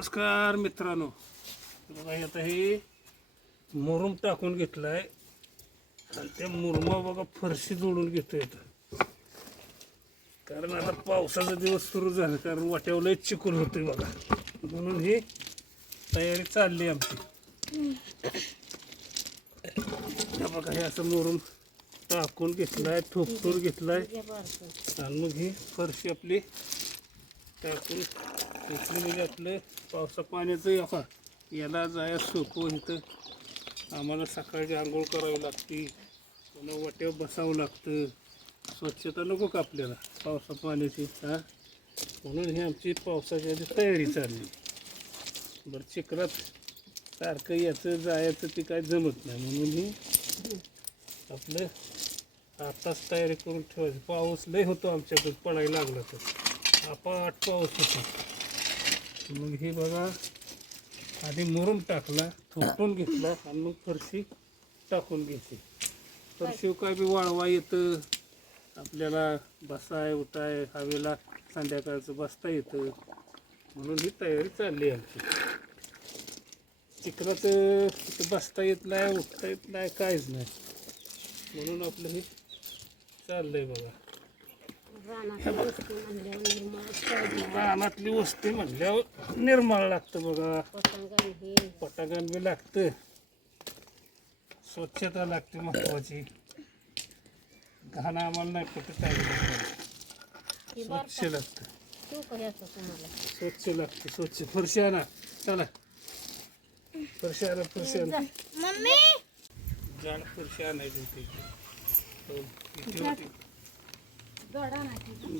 नमस्कार मित्रांनो, बघा हे आता हे मुरुम टाकून घेतलाय आणि त्या मुरुमा बघा फरशी जोडून घेतोय आता. कारण आता पावसाचा दिवस सुरू झाला, कारण वाट्यावर लय चिखल होतोय बघा, म्हणून ही तयारी चालली आमची. हे बघा हे असं मुरुम टाकून घेतलाय, ठोकून घेतलाय आणि मग ही फरशी आपली टाकून घेतली. म्हणजे आपलं पावसा पाण्याचं याला जाया सोपं. इथं आम्हाला सकाळची आंघोळ करावी लागते, पुन्हा वाट्यावर बसावं लागतं. स्वच्छता नको का आपल्याला पावसा पाण्याची म्हणून ही आमची पावसाची आधी तयारी चालली. बरं चिखलात सारखं याचं जायचं ते काय जमत नाही, म्हणून ही आपलं आताच तयारी करून ठेवायची. पाऊस लय होतो आमच्याकडे, पडायला लागला तर अपाट पाऊस होतो. मग हे बघा आधी मुरुम टाकला, थोपटून घेतला आणि मग फरशी टाकून घ्यायची. फरशी काय बी वाळवा येतं आपल्याला, बसाय उठाय हवेला संध्याकाळचं बसता येतं, म्हणून ही तयारी चालली आमची. चिखलात तिथं बसता येत नाही, उठता येत नाही, काहीच नाही, म्हणून आपलं हे चाललंय बघा. रानातली वस्ती म्हणल्यावर निर्मळ लागतं बघा, पटांगण बी लागतं, स्वच्छता लागते महत्वाची. घाण आम्हाला नाही कुठं काय, स्वच्छ लागतं, स्वच्छ लागतं. स्वच्छ फरशी आणा, चला फरशी आणा, फरशी आणा, जाण फरशी आणायची होती.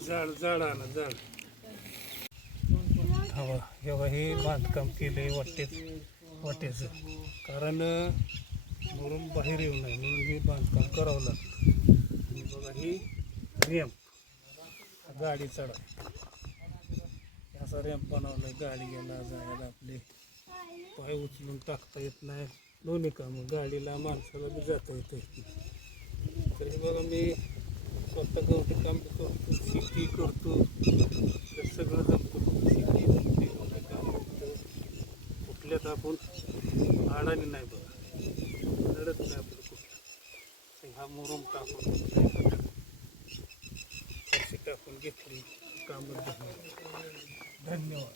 झाड झाड आणा, झाड हवा. जेव्हा हे बांधकाम केलंय वाट्याचं, कारण मुरुम बाहेर येऊ नये म्हणून हे बांधकाम करावं लागतं. आणि बघा ही रॅम्प गाडी चढाय, असा रॅम्प बनवलाय. गाडी यायला जायला आपले पाय उचलून टाकता येत नाही, दोन्ही कामं गाडीला माणसाला बी जाता येतं. तर हे बघा मी स्वतः गवठी काम बी करतो, शेती करतो, तर सगळं जमतं. शेती जमते, गवठी काम करतो, कुठल्यात आपण अडाणी नाही बघा, लढत नाही आपलं कुठलं. हा मुरुम टाकून फरशी टाकून घेतली, कामं झाली. धन्यवाद.